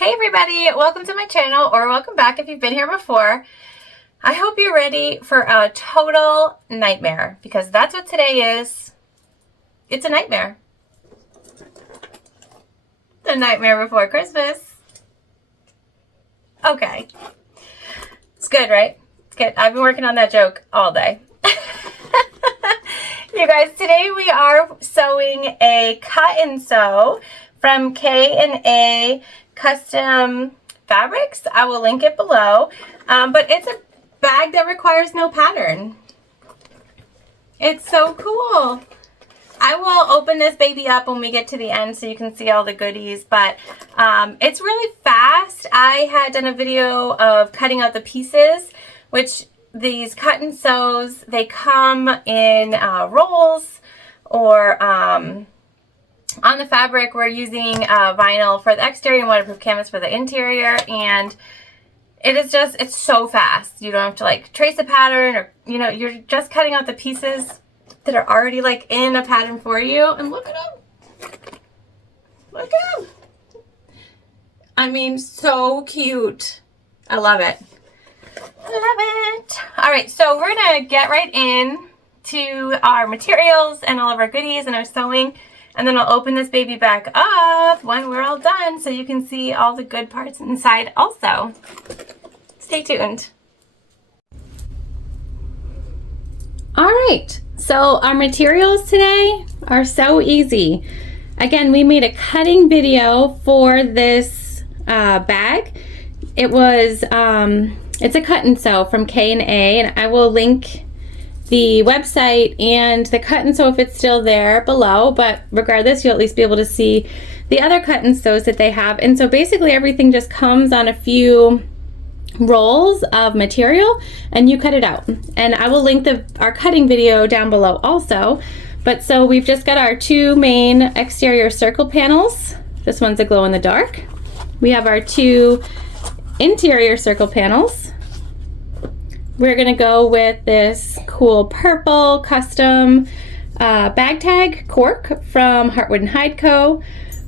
Hey everybody, welcome to my channel, or welcome back if you've been here before. I hope you're ready for a total nightmare, because that's what today is. It's a nightmare. The nightmare before Christmas. Okay. It's good, right? It's good. I've been working on that joke all day. You guys, today we are sewing a cut and sew from K&A Custom Fabrics. I will link it below. But it's a bag that requires no pattern. It's so cool. I will open this baby up when we get to the end so you can see all the goodies, but it's really fast. I had done a video of cutting out the pieces, which these cut and sews, they come in rolls, or on the fabric we're using vinyl for the exterior and waterproof canvas for the interior, and it is just, it's so fast. You don't have to like trace a pattern, or you're just cutting out the pieces that are already like in a pattern for you. And look at them. Look at them. I mean, so cute. I love it. Love it. All right, so we're gonna get right in to our materials and all of our goodies and our sewing, and then I'll open this baby back up when we're all done so you can see all the good parts inside also. Stay tuned. All right, so our materials today are so easy. Again, we made a cutting video for this bag. It was it's a cut and sew from K&A, and I will link the website and the cut and sew if it's still there below, but regardless, you'll at least be able to see the other cut and sews that they have. And so basically everything just comes on a few rolls of material and you cut it out. And I will link our cutting video down below also. But so we've just got our two main exterior circle panels. This one's a glow in the dark. We have our two interior circle panels. We're gonna go with this cool purple custom bag tag cork from Heartwood and Hide Co.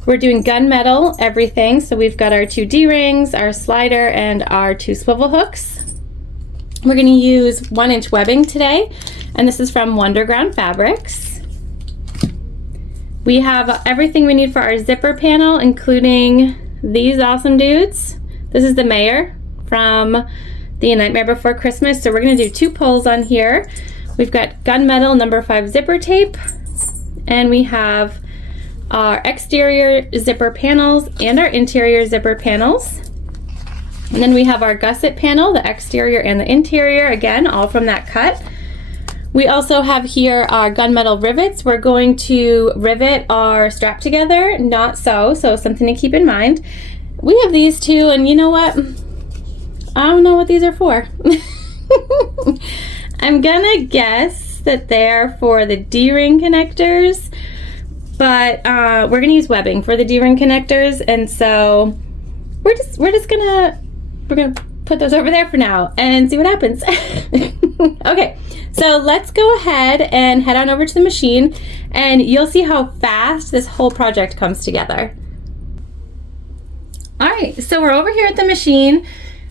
We're doing gunmetal everything, so we've got our two D-rings, our slider, and our two swivel hooks. We're gonna use 1-inch webbing today, and this is from Wonderground Fabrics. We have everything we need for our zipper panel, including these awesome dudes. This is the Mayor from the Nightmare Before Christmas. So we're gonna do 2 pulls on here. We've got gunmetal number 5 zipper tape, and we have our exterior zipper panels and our interior zipper panels. And then we have our gusset panel, the exterior and the interior, again, all from that cut. We also have here our gunmetal rivets. We're going to rivet our strap together, not sew, so something to keep in mind. We have these two, and you know what? I don't know what these are for. I'm gonna guess that they're for the D-ring connectors, but we're gonna use webbing for the D-ring connectors, and so we're gonna put those over there for now and see what happens. Okay, so let's go ahead and head on over to the machine, and you'll see how fast this whole project comes together. All right, so we're over here at the machine,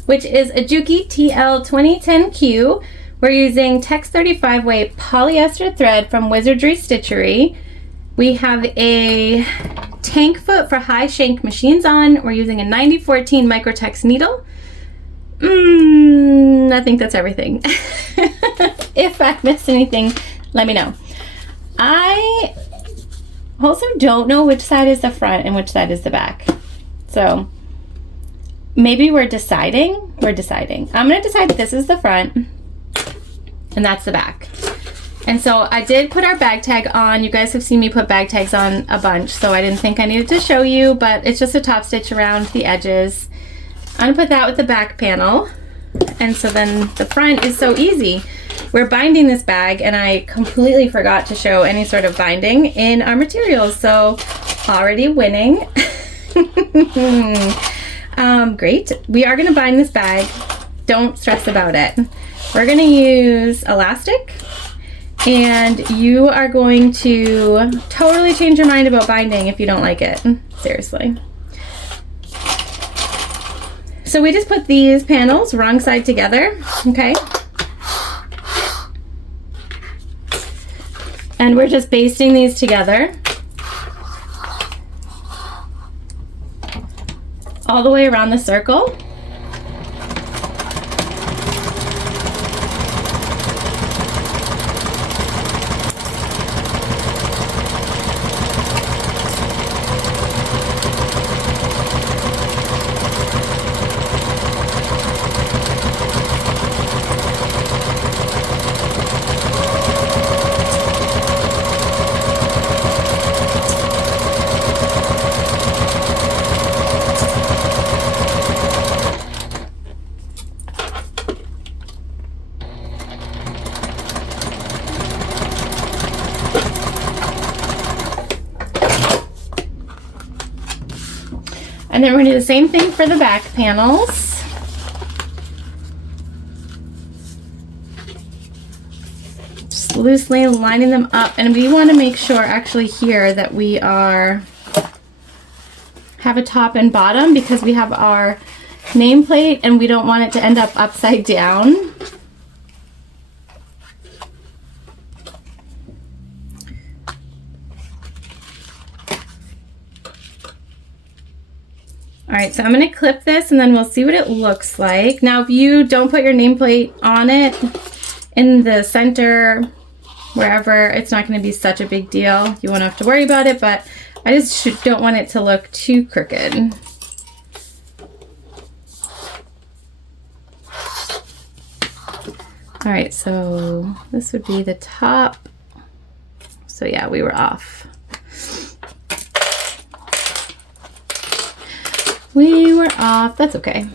which is a Juki TL2010Q. We're using Tex 35 weight polyester thread from Wizardry Stitchery. We have a tank foot for high shank machines on. We're using a 9014 Microtex needle. I think that's everything. If I missed anything, let me know. I also don't know which side is the front and which side is the back. So maybe we're deciding. I'm gonna decide that this is the front and that's the back. And so I did put our bag tag on. You guys have seen me put bag tags on a bunch, so I didn't think I needed to show you, but it's just a top stitch around the edges. I'm gonna put that with the back panel. And so then the front is so easy. We're binding this bag, and I completely forgot to show any sort of binding in our materials, so already winning. Great. We are gonna bind this bag. Don't stress about it. We're gonna use elastic, and you are going to totally change your mind about binding if you don't like it. Seriously. So we just put these panels wrong side together, okay? And we're just basting these together all the way around the circle. And then we're gonna do the same thing for the back panels. Just loosely lining them up. And we wanna make sure actually here that we have a top and bottom, because we have our nameplate and we don't want it to end up upside down. All right, so I'm gonna clip this and then we'll see what it looks like. Now, if you don't put your nameplate on it in the center, wherever, it's not gonna be such a big deal. You won't have to worry about it, but I just don't want it to look too crooked. All right, so this would be the top. So yeah, we were off. We were off, that's okay.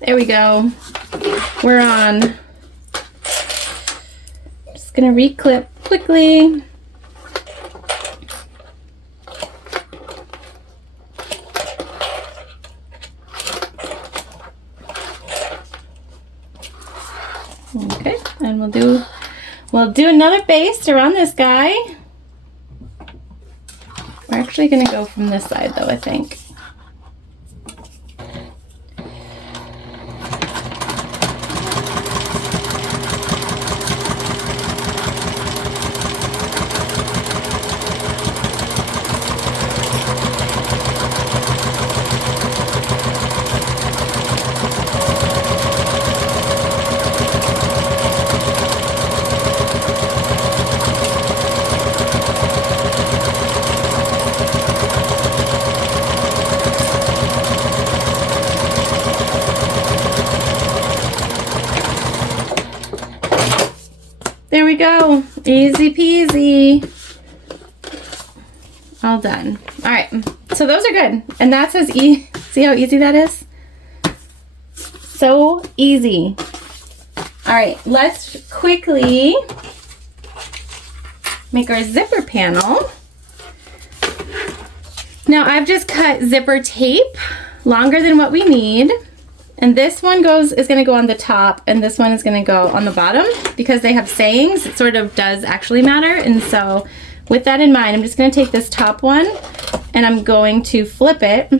There we go. We're on. Just gonna reclip quickly. Okay, and we'll do another baste around this guy. We're actually gonna go from this side though, I think. There we go. Easy peasy. All done. All right. So those are good. And that's as easy. See how easy that is? So easy. All right. Let's quickly make our zipper panel. Now I've just cut zipper tape longer than what we need. And this one is going to go on the top, and this one is going to go on the bottom. Because they have sayings, it sort of does actually matter. And so with that in mind, I'm just going to take this top one and I'm going to flip it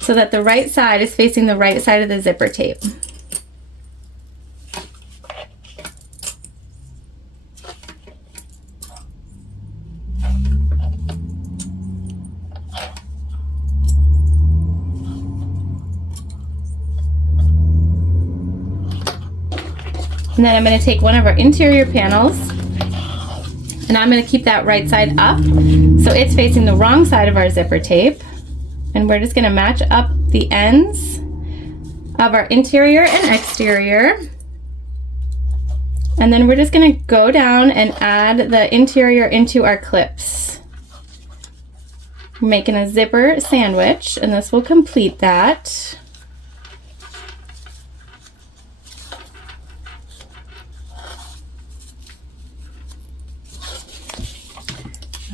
so that the right side is facing the right side of the zipper tape. And then I'm going to take one of our interior panels and I'm going to keep that right side up so it's facing the wrong side of our zipper tape. And we're just going to match up the ends of our interior and exterior. And then we're just going to go down and add the interior into our clips. We're making a zipper sandwich, and this will complete that.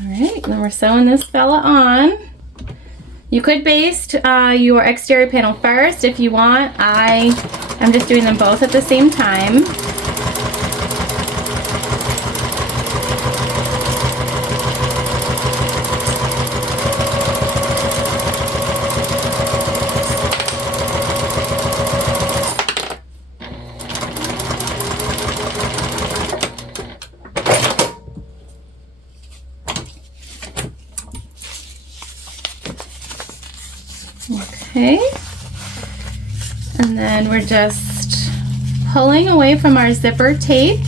All right, then we're sewing this fella on. You could baste your exterior panel first if you want. I'm just doing them both at the same time. Okay. And then we're just pulling away from our zipper tape.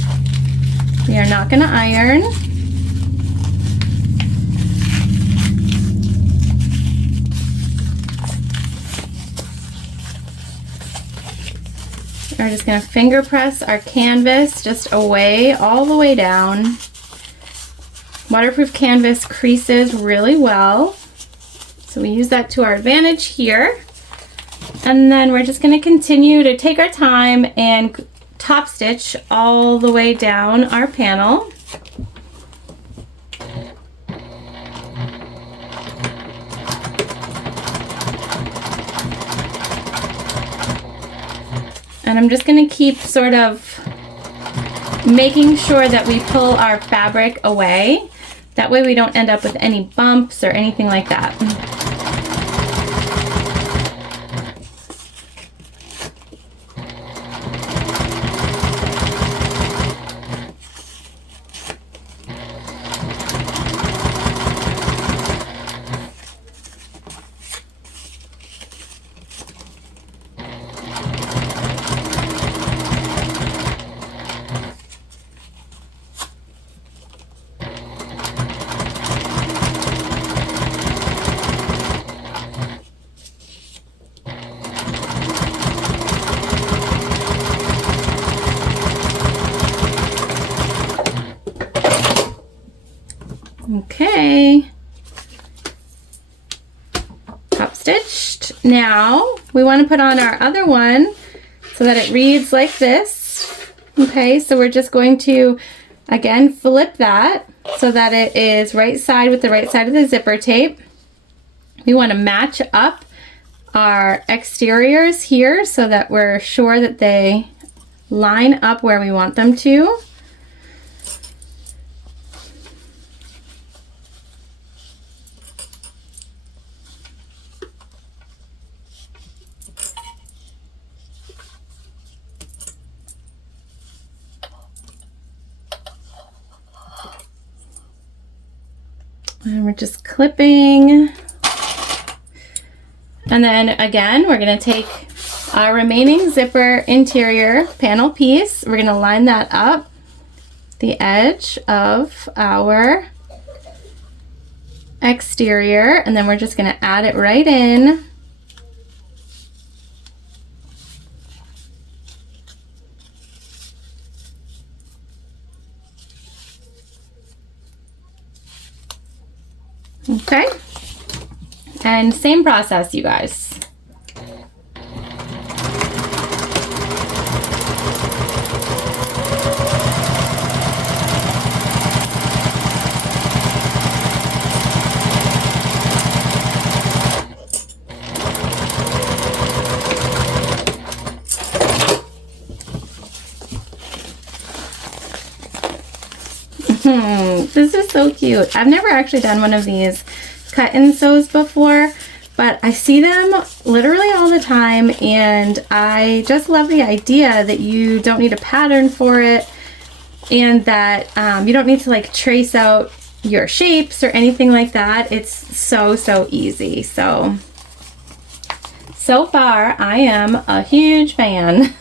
We are not going to iron. We're just going to finger press our canvas just away, all the way down. Waterproof canvas creases really well, so we use that to our advantage here. And then we're just going to continue to take our time and top stitch all the way down our panel. And I'm just going to keep sort of making sure that we pull our fabric away. That way we don't end up with any bumps or anything like that. Okay, top stitched. Now we want to put on our other one so that it reads like this. Okay, so we're just going to again flip that so that it is right side with the right side of the zipper tape. We want to match up our exteriors here so that we're sure that they line up where we want them to. And we're just clipping. And then again, we're going to take our remaining zipper interior panel piece. We're going to line that up the edge of our exterior, and then we're just going to add it right in. Okay, and same process, you guys. This is so cute. I've never actually done one of these cut and sews before, but I see them literally all the time, and I just love the idea that you don't need a pattern for it, and that you don't need to like trace out your shapes or anything like that. It's so easy. So far I am a huge fan.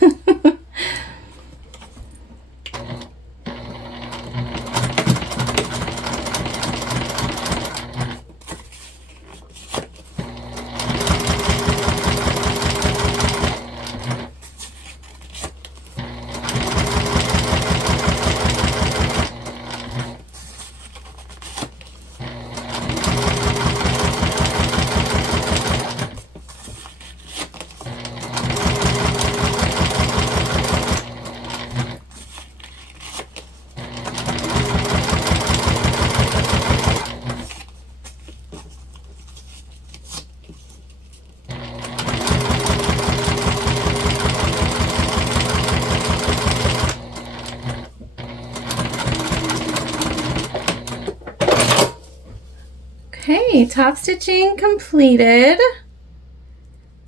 Okay, top stitching completed.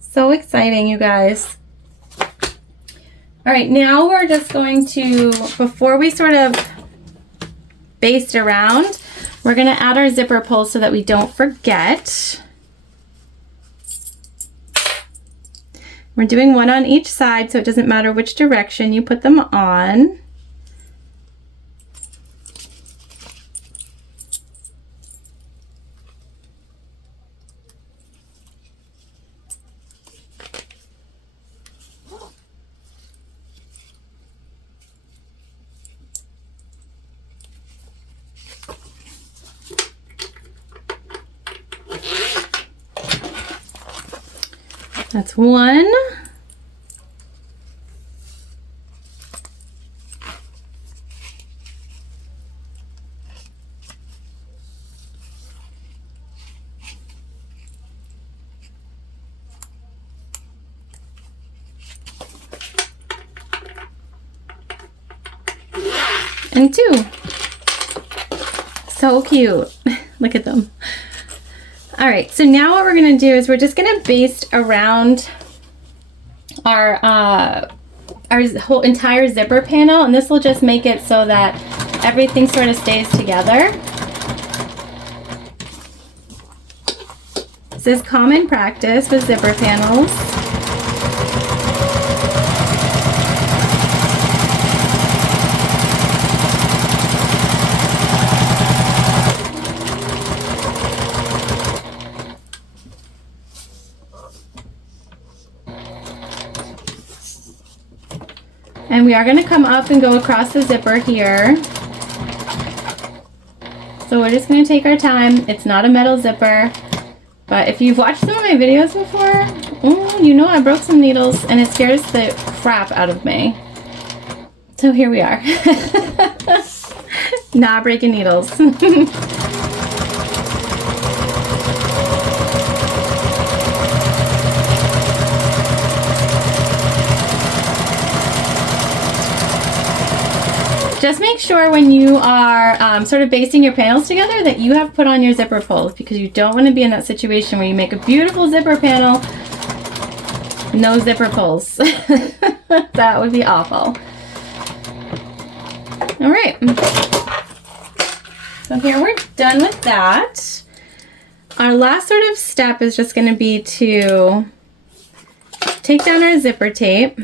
So exciting, you guys. All right, now we're just going to, before we sort of baste around, we're going to add our zipper pulls so that we don't forget. We're doing one on each side, so it doesn't matter which direction you put them on. That's one. And two. So cute. Look at them. All right, so now what we're gonna do is we're just gonna baste around our whole entire zipper panel, and this will just make it so that everything sort of stays together. This is common practice with zipper panels. And we are going to come up and go across the zipper here. So we're just going to take our time. It's not a metal zipper. But if you've watched some of my videos before, you know I broke some needles and it scares the crap out of me. So here we are. Not breaking needles. Just make sure when you are sort of basting your panels together that you have put on your zipper pulls, because you don't want to be in that situation where you make a beautiful zipper panel, no zipper pulls. That would be awful. All right. So here we're done with that. Our last sort of step is just going to be to take down our zipper tape.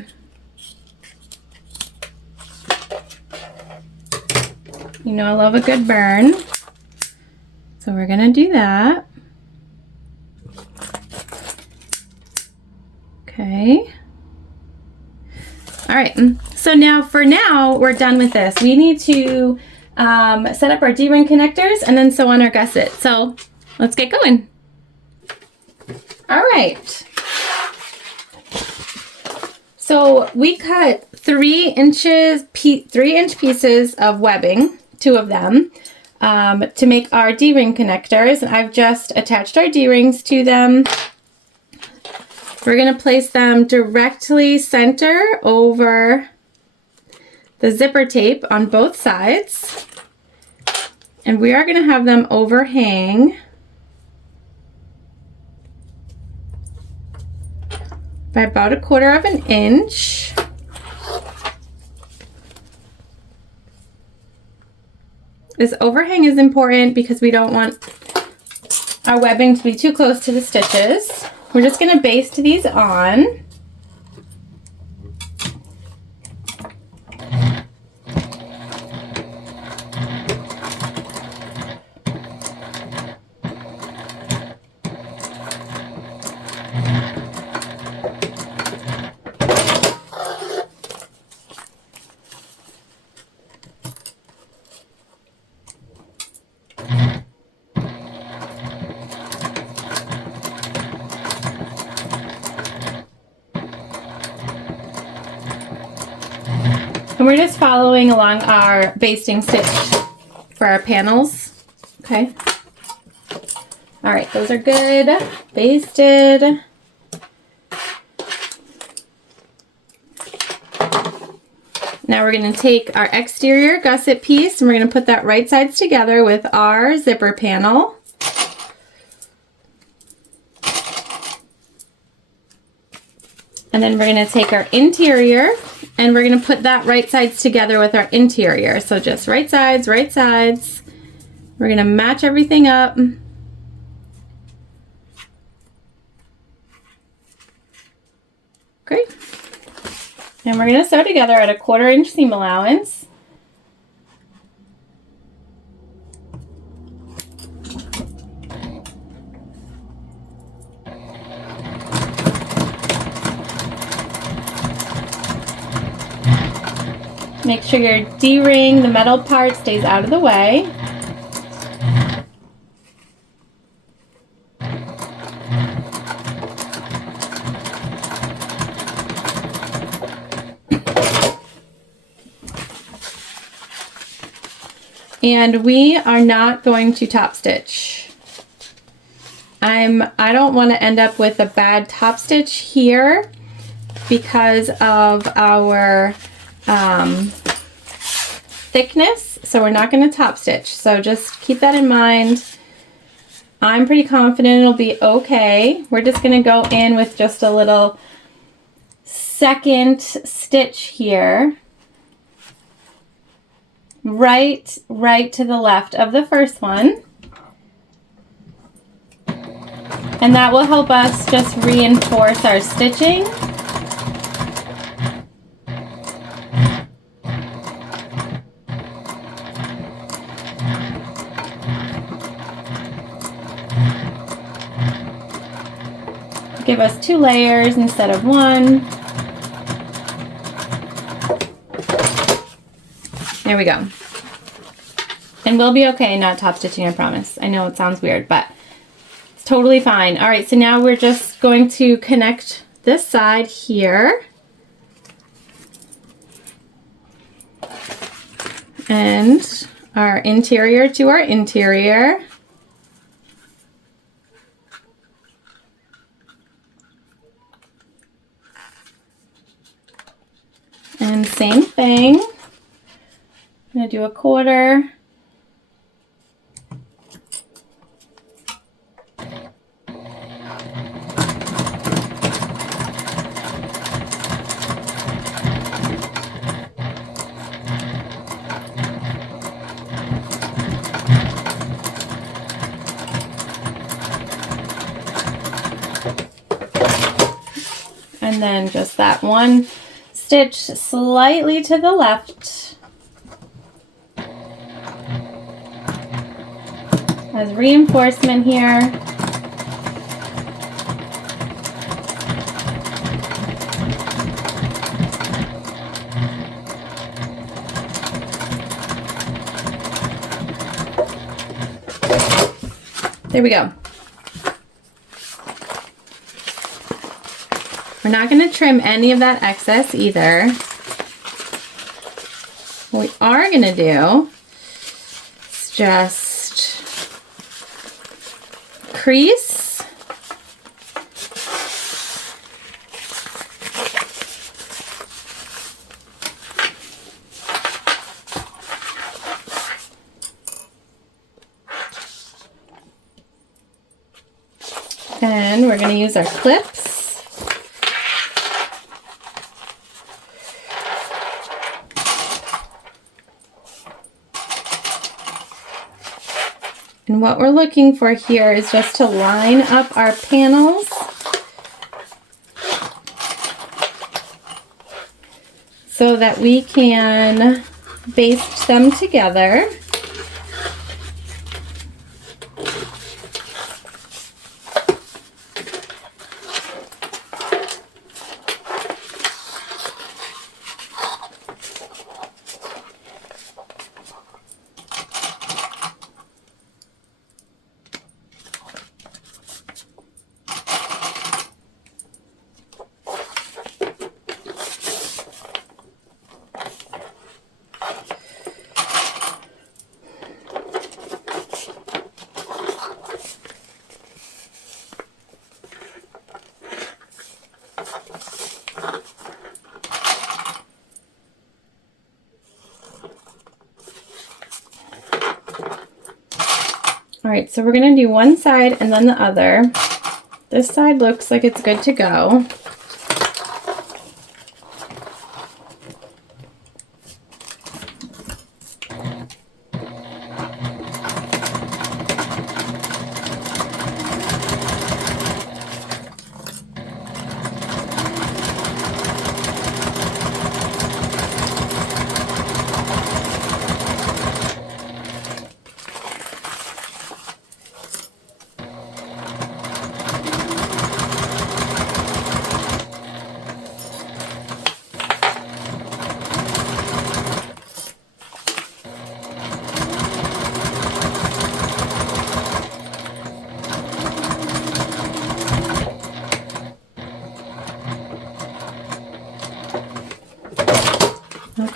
You know I love a good burn. So we're gonna do that. Okay. All right, so now we're done with this. We need to set up our D-ring connectors and then sew on our gusset. So let's get going. All right. So we cut 3-inch pieces of webbing, 2 of them, to make our D-ring connectors. And I've just attached our D-rings to them. We're going to place them directly center over the zipper tape on both sides. And we are going to have them overhang by about 1/4 inch. This overhang is important because we don't want our webbing to be too close to the stitches. We're just going to baste these on. And we're just following along our basting stitch for our panels. Okay. All right, those are good. Basted. Now we're going to take our exterior gusset piece and we're going to put that right sides together with our zipper panel. And then we're going to take our interior and we're going to put that right sides together with our interior. So just right sides, right sides. We're going to match everything up. And we're going to sew together at a 1/4 inch seam allowance. Make sure your D-ring, the metal part, stays out of the way. And we are not going to top stitch. I don't want to end up with a bad top stitch here because of our thickness, so we're not going to top stitch. So just keep that in mind. I'm pretty confident it'll be okay. We're just going to go in with just a little second stitch here. Right to the left of the first one. And that will help us just reinforce our stitching. Give us 2 layers instead of 1. There we go. And we'll be okay not top stitching, I promise. I know it sounds weird, but it's totally fine. All right, so now we're just going to connect this side here. And our interior to our interior. And same thing. I'm going to do a 1/4. And then just that one stitch slightly to the left as reinforcement here. There we go. We're not going to trim any of that excess either. What we are going to do is just crease. And we're going to use our clips. And what we're looking for here is just to line up our panels so that we can baste them together. All right, so we're going to do one side and then the other. This side looks like it's good to go.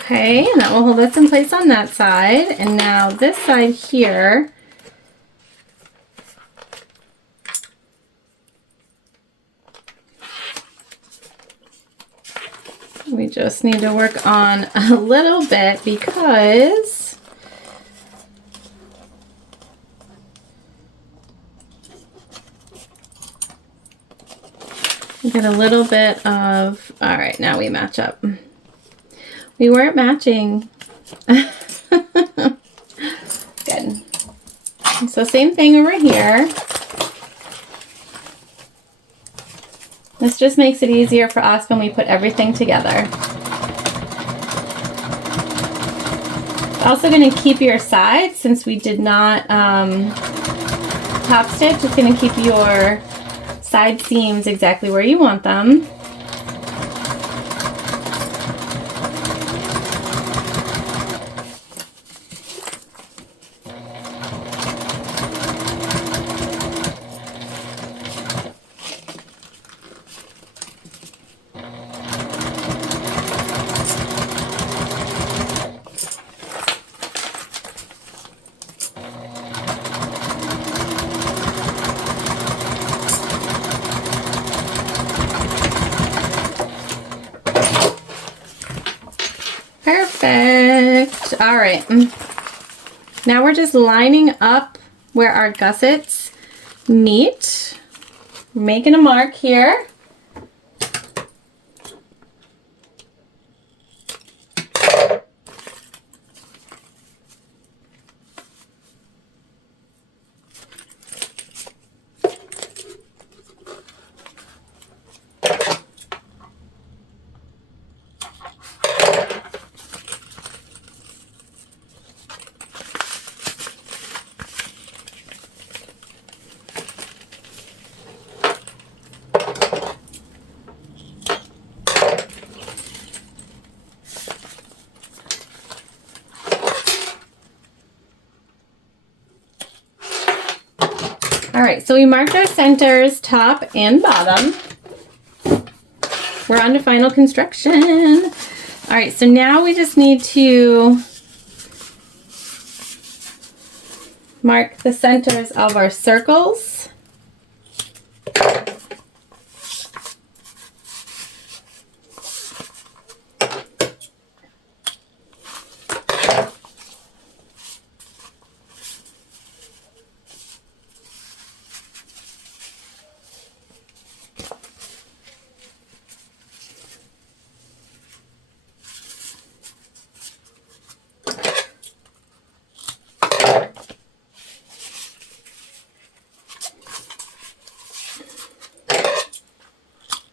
Okay, and that will hold us in place on that side. And now this side here, we just need to work on a little bit because we get a little bit of, all right, now we match up. We weren't matching. Good. So same thing over here. This just makes it easier for us when we put everything together. Also going to keep your sides, since we did not top stitch, it's going to keep your side seams exactly where you want them. Perfect. All right. Now we're just lining up where our gussets meet. Making a mark here. All right, so we marked our centers, top and bottom. We're on to final construction. All right, so now we just need to mark the centers of our circles.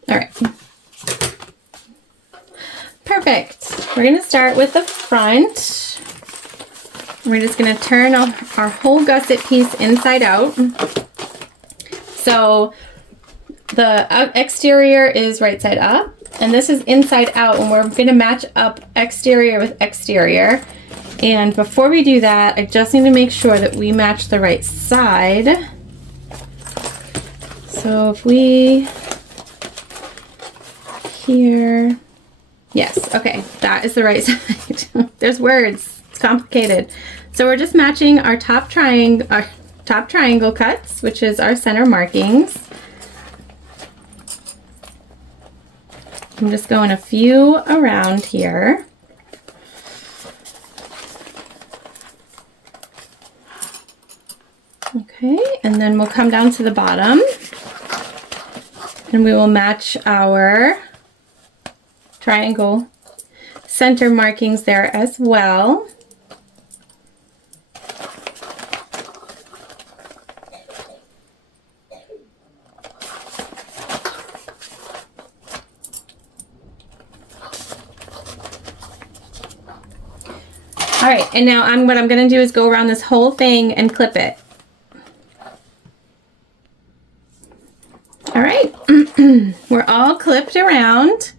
All right, perfect. We're going to start with the front. We're just going to turn our whole gusset piece inside out. So the exterior is right side up, and this is inside out, and we're going to match up exterior with exterior. And before we do that, I just need to make sure that we match the right side. So if we here, yes, okay, that is the right side. There's words, it's complicated. So we're just matching our top triangle cuts, which is our center markings. I'm just going a few around here. Okay, and then we'll come down to the bottom and we will match our triangle center markings there as well. All right, and now what I'm going to do is go around this whole thing and clip it. All right, we're all clipped around.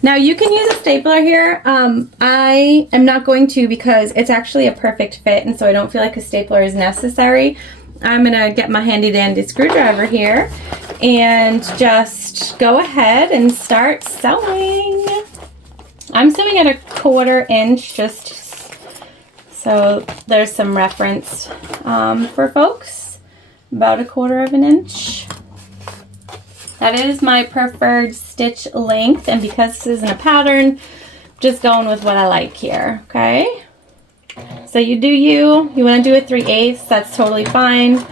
Now you can use a stapler here. I am not going to because it's actually a perfect fit, and so I don't feel like a stapler is necessary. I'm gonna get my handy dandy screwdriver here and just go ahead and start sewing. I'm sewing at a 1/4 inch, just so there's some reference for folks. About a 1/4 inch. That is my preferred stitch length, and because this isn't a pattern, just going with what I like here, okay? So you do you want to do a 3/8, that's totally fine.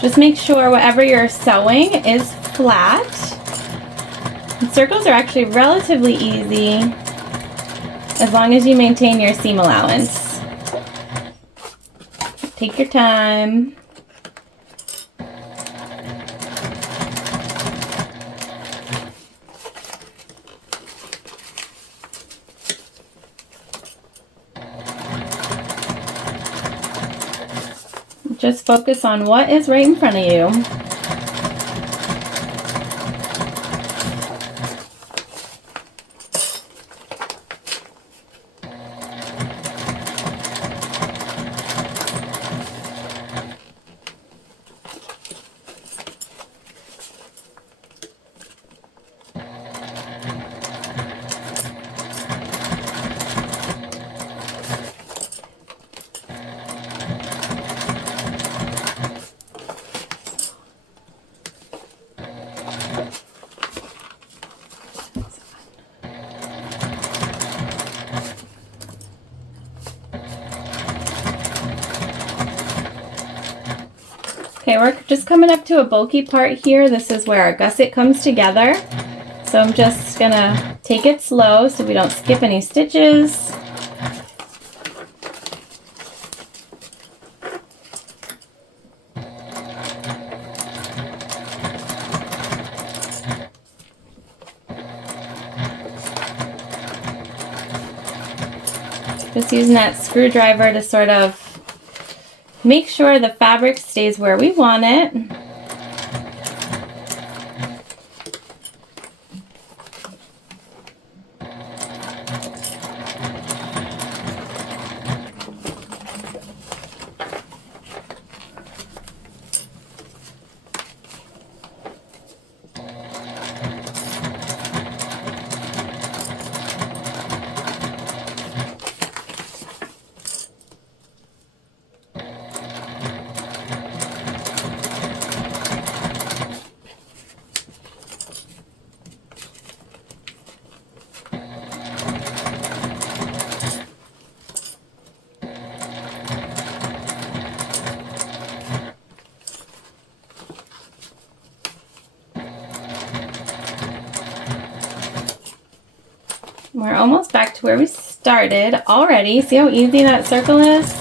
Just make sure whatever you're sewing is flat. And circles are actually relatively easy as long as you maintain your seam allowance. Take your time. Just focus on what is right in front of you. Okay, we're just coming up to a bulky part here. This is where our gusset comes together. So I'm just gonna take it slow so we don't skip any stitches. Just using that screwdriver to sort of make sure the fabric stays where we want it. We're almost back to where we started already. See how easy that circle is?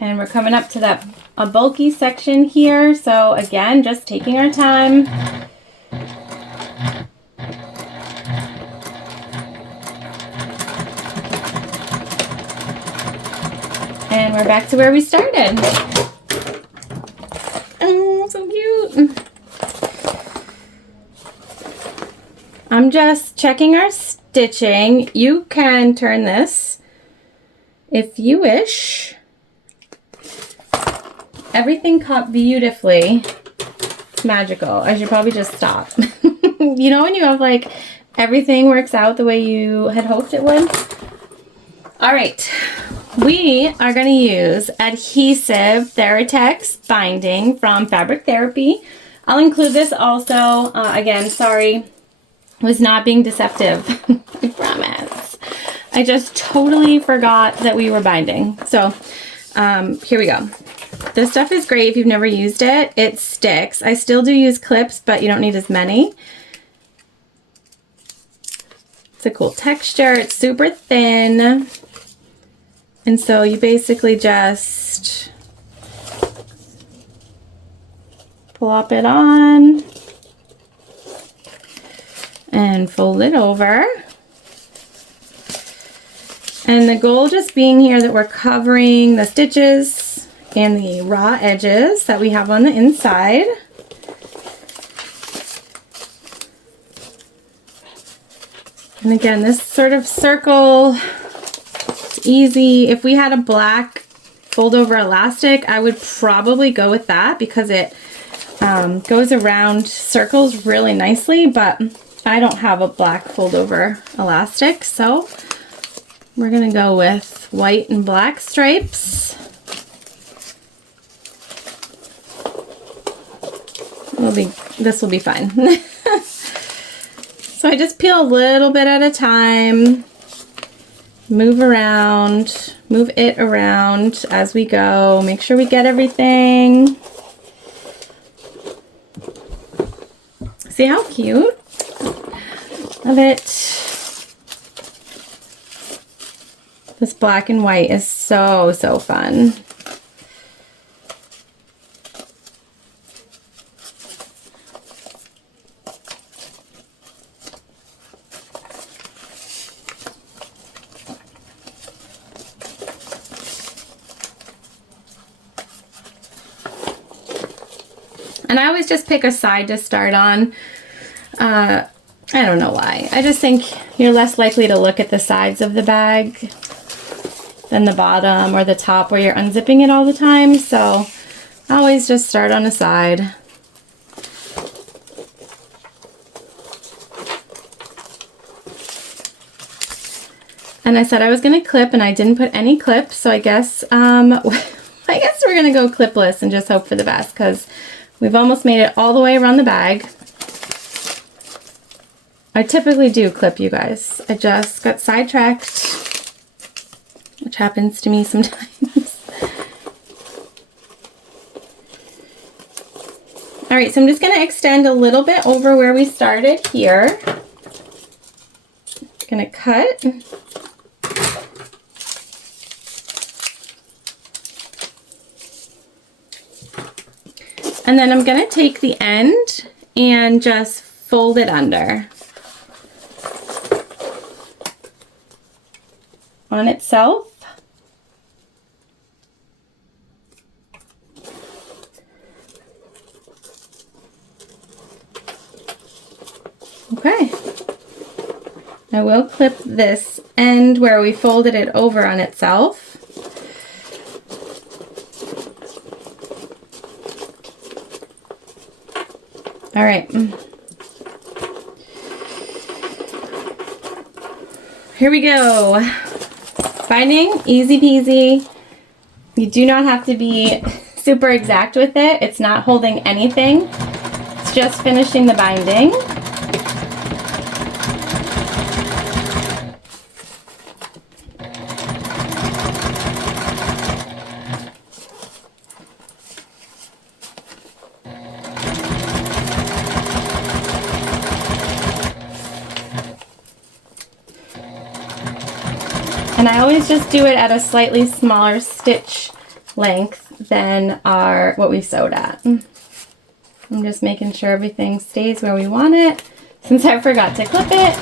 And we're coming up to a bulky section here. So again, just taking our time. And we're back to where we started. Oh, so cute. I'm just checking our stitching. You can turn this if you wish. Everything cut beautifully. It's magical. I should probably just stop. You know when you have like everything works out the way you had hoped it would? All right. We are going to use adhesive Theratex binding from Fabric Therapy. I'll include this also. Again, sorry, was not being deceptive. I promise. I just totally forgot that we were binding. So here we go. This stuff is great if you've never used it. It sticks. I still do use clips, but you don't need as many. It's a cool texture. It's super thin. And so you basically just plop it on and fold it over. And the goal just being here that we're covering the stitches, and the raw edges that we have on the inside. And again, this sort of circle, it's easy. If we had a black fold over elastic, I would probably go with that because it goes around circles really nicely, but I don't have a black fold over elastic, so we're gonna go with white and black stripes. This will be fine. So I just peel a little bit at a time, move it around as we go, make sure we get everything. See how cute? Love it. This black and white is so, so fun. And I always just pick a side to start on. I don't know why. I just think you're less likely to look at the sides of the bag than the bottom or the top where you're unzipping it all the time. So I always just start on a side. And I said I was going to clip and I didn't put any clips. So I guess, I guess we're going to go clipless and just hope for the best because we've almost made it all the way around the bag. I typically do clip, you guys. I just got sidetracked, which happens to me sometimes. All right, so I'm just gonna extend a little bit over where we started here. Gonna cut. And then I'm gonna take the end and just fold it under on itself. Okay. I will clip this end where we folded it over on itself. All right. Here we go. Binding, easy peasy. You do not have to be super exact with it. It's not holding anything. It's just finishing the binding. And I always just do it at a slightly smaller stitch length than what we sewed at. I'm just making sure everything stays where we want it since I forgot to clip it.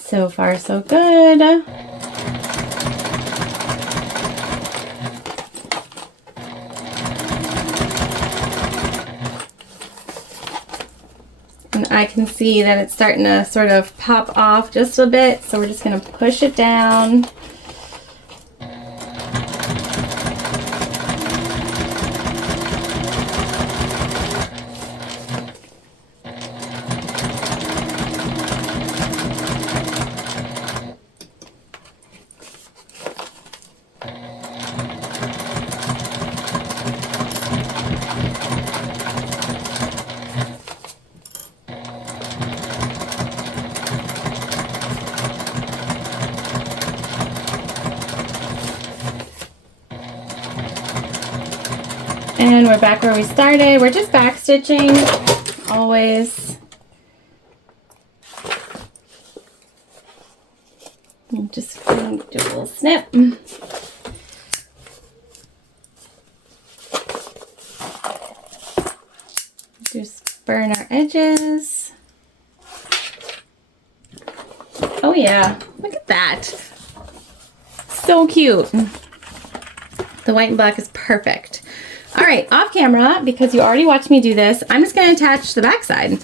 So far, so good. I can see that it's starting to sort of pop off just a bit, so we're just going to push it down. And we're back where we started. We're just back stitching, always. I'm just going to do a little snip. burn our edges. Oh yeah, look at that. So cute. The white and black is perfect. All right, off camera, because you already watched me do this, I'm just gonna attach the back side.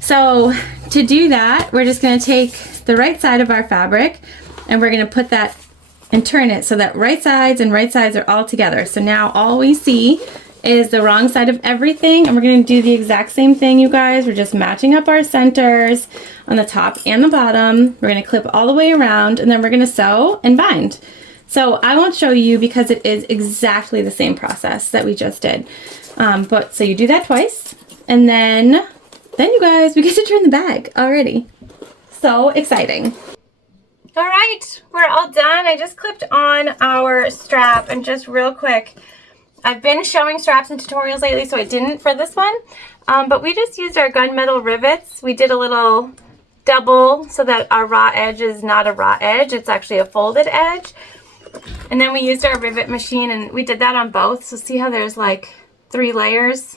So to do that, we're just gonna take the right side of our fabric and we're gonna put that and turn it so that right sides and right sides are all together. So now all we see is the wrong side of everything, and we're gonna do the exact same thing, you guys. We're just matching up our centers on the top and the bottom. We're gonna clip all the way around, and then we're gonna sew and bind. So I won't show you because it is exactly the same process that we just did. So you do that twice, and then you guys, we get to turn the bag already. So exciting. All right, we're all done. I just clipped on our strap, and just real quick, I've been showing straps in tutorials lately, so I didn't for this one, but we just used our gunmetal rivets. We did a little double so that our raw edge is not a raw edge, it's actually a folded edge. And then we used our rivet machine, and we did that on both. So see how there's like 3 layers?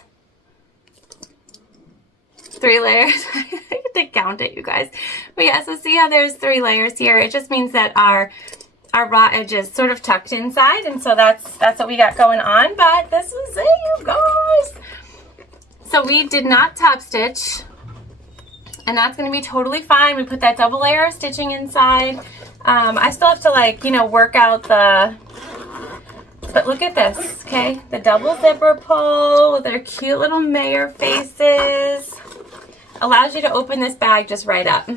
3 layers. I have to count it, you guys. But yeah, so see how there's 3 layers here? It just means that our raw edge is sort of tucked inside, and so that's what we got going on. But this is it, you guys. So we did not top stitch, and that's going to be totally fine. We put that double layer of stitching inside. I still have to, like, you know, work out the, but look at this, okay? The double zipper pull with their cute little mayor faces allows you to open this bag just right up.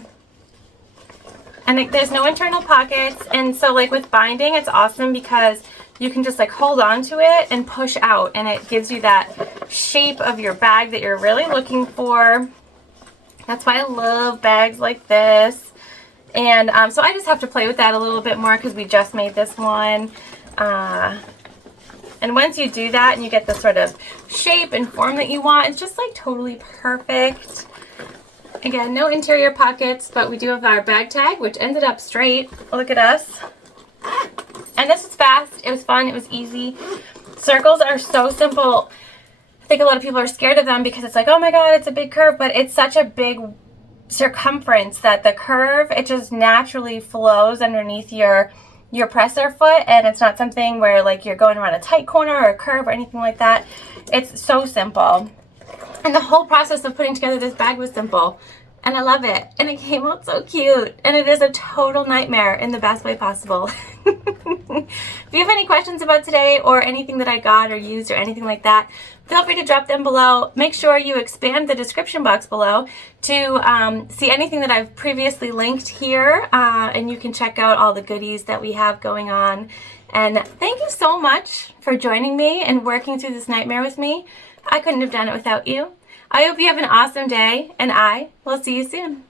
And there's no internal pockets, and so like with binding, it's awesome because you can just like hold on to it and push out, and it gives you that shape of your bag that you're really looking for. That's why I love bags like this. And so I just have to play with that a little bit more because we just made this one. And once you do that and you get the sort of shape and form that you want, it's just like totally perfect. Again, no interior pockets, but we do have our bag tag, which ended up straight. Look at us. And this was fast. It was fun. It was easy. Circles are so simple. I think a lot of people are scared of them because it's like, oh my God, it's a big curve, but it's such a big circumference that the curve, it just naturally flows underneath your presser foot, and it's not something where like you're going around a tight corner or a curve or anything like that. It's so simple. And the whole process of putting together this bag was simple, and I love it, and it came out so cute, and it is a total nightmare in the best way possible. If you have any questions about today or anything that I got or used or anything like that, feel free to drop them below. Make sure you expand the description box below to see anything that I've previously linked here, and you can check out all the goodies that we have going on. And thank you so much for joining me and working through this nightmare with me. I couldn't have done it without you. I hope you have an awesome day, and I will see you soon.